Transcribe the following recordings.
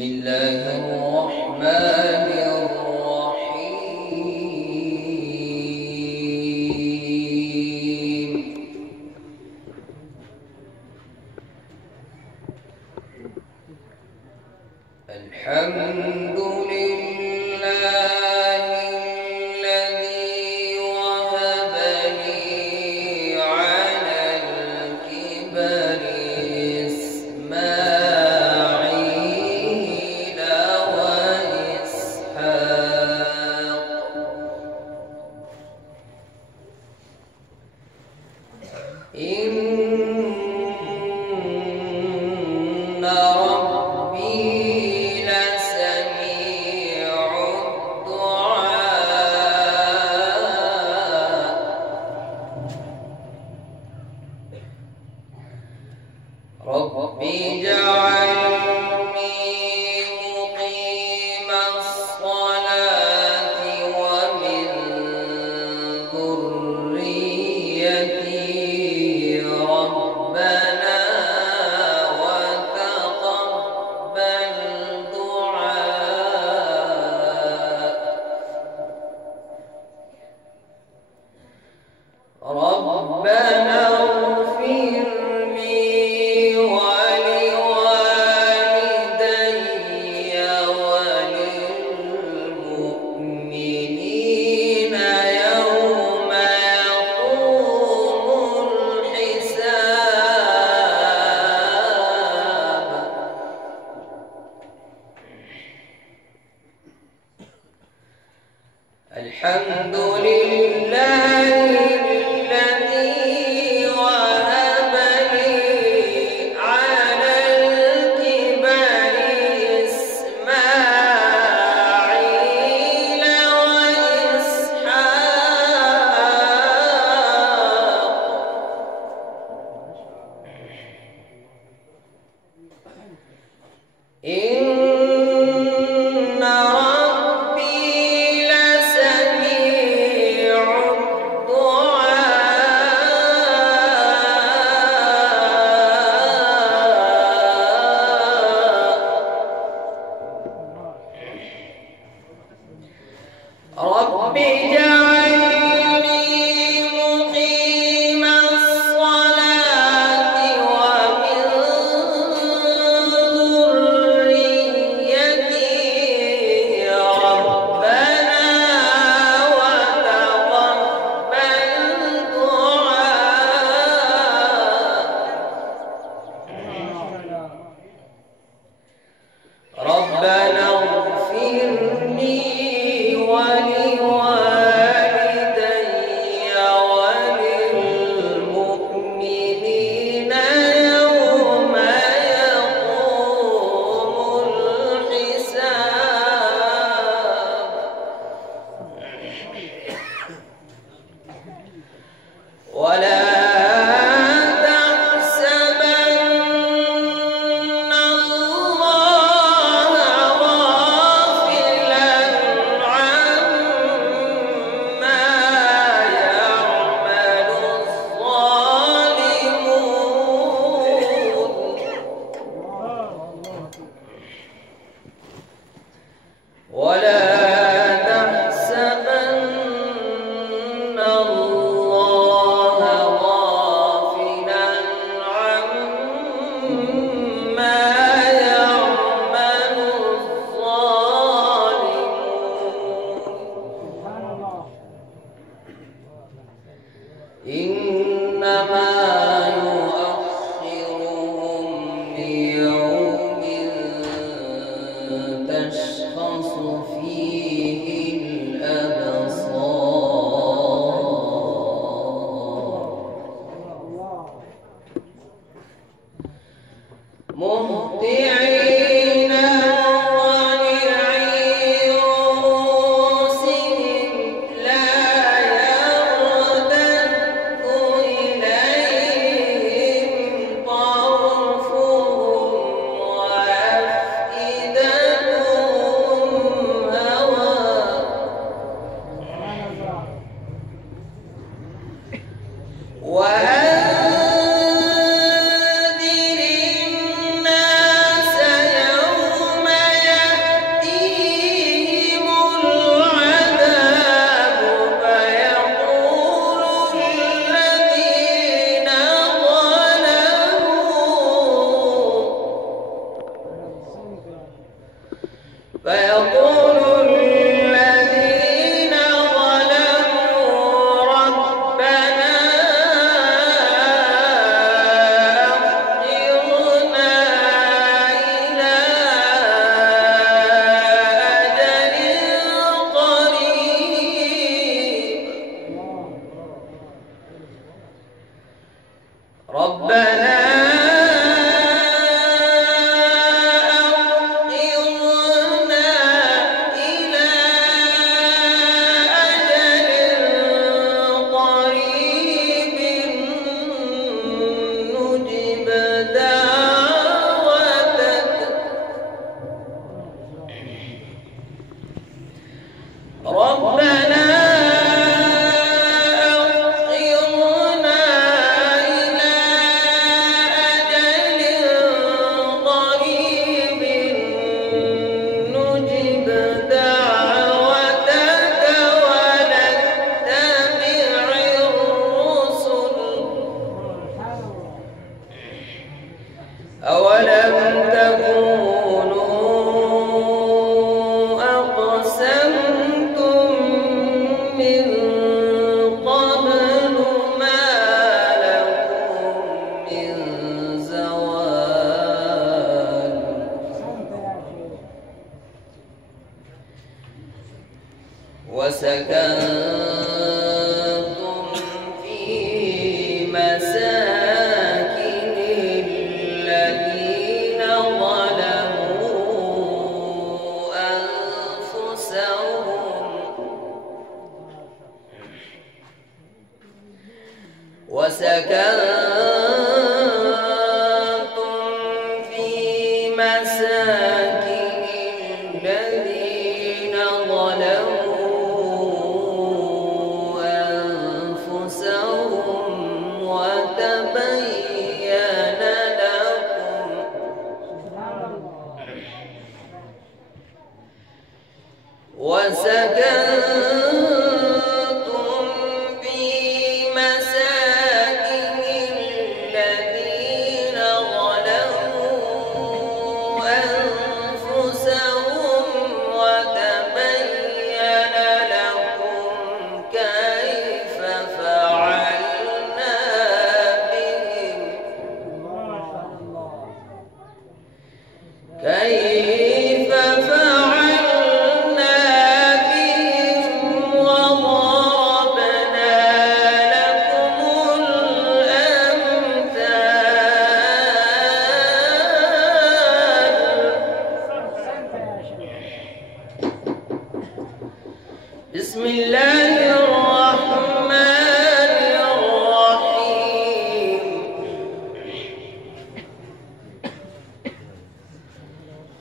الله الرحمن الرحيم. الحمد لله الذي وهب لي على الكبر إسماعيل وإسحاق إن ربي لسميع الدعاء. رب اجعلني مقيم الصلاة ومن ذريتي ربنا وتقبل دعاء. ربنا اغفر لي ولوالدي وللمؤمنين يوم يقوم الحساب. الحمد لله الذي وهب لي على الكبر إسماعيل وإسحاق إن ربي لسميع الدعاء. رب اجعلني مقيم الصلاة ومن ذريتي ربنا وتقبل دعاء. ربنا اغفر لي ولوالدي وللمؤمنين يوم يقوم الحساب. ولا تحسبن الله غافلا عما يعمل الظالمون. ولا تحسبن الله غافلا عما يعمل الظالمون. إنما يؤخرهم ليوم تشخص فيه الأبصار مهطعين مقنعي رؤوسهم لا يرتد إليهم طرفهم وأفئدتهم هوى. وأنذر الناس يوم ربنا أولم تكونوا أقسمتم من قبل ما لكم من زوال وسكنتم في مساكن الذين ظلموا أنفسهم وسكنتم في مساكن الذين ظلموا أنفسهم وتبين لكم كيف فعلنا بهم كيف فعلنا بهم وضربنا لكم الأمثال. بسم الله الرحمن الرحيم.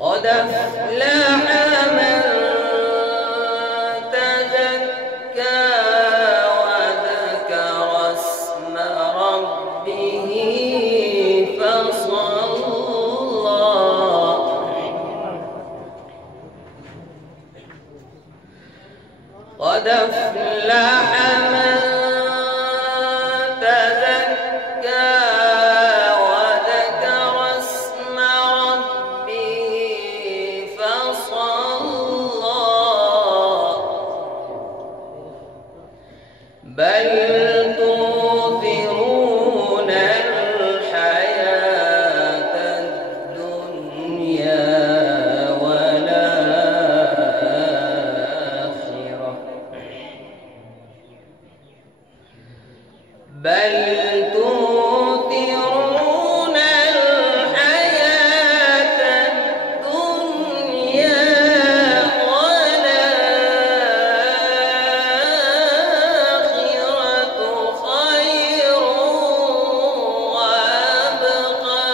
قد أفلح من تزكى وذكر اسم ربه فصلى. قد أفلح من تزكى وذكر اسم ربه فصلى. بل تؤثرون الحياة الدنيا والآخرة. بل تؤثرون الحياة الدنيا والآخرة خير وأبقى.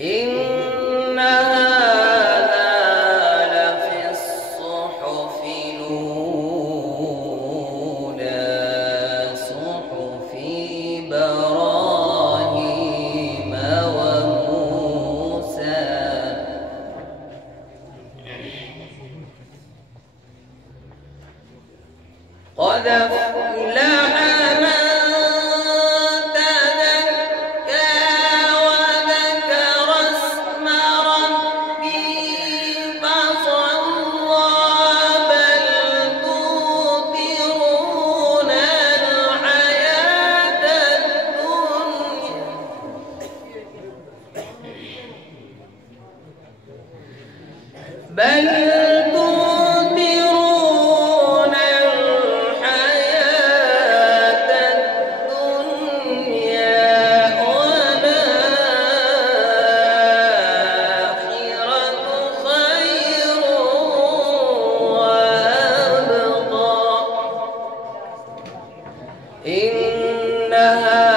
إن هذا لفي الصحف الأولى صحف إبراهيم وموسى. قد أفلح من تزكى وذكر اسم ربه فصلى. بل تؤثرون الحياة الدنيا. بل تؤثرون الحياة إنها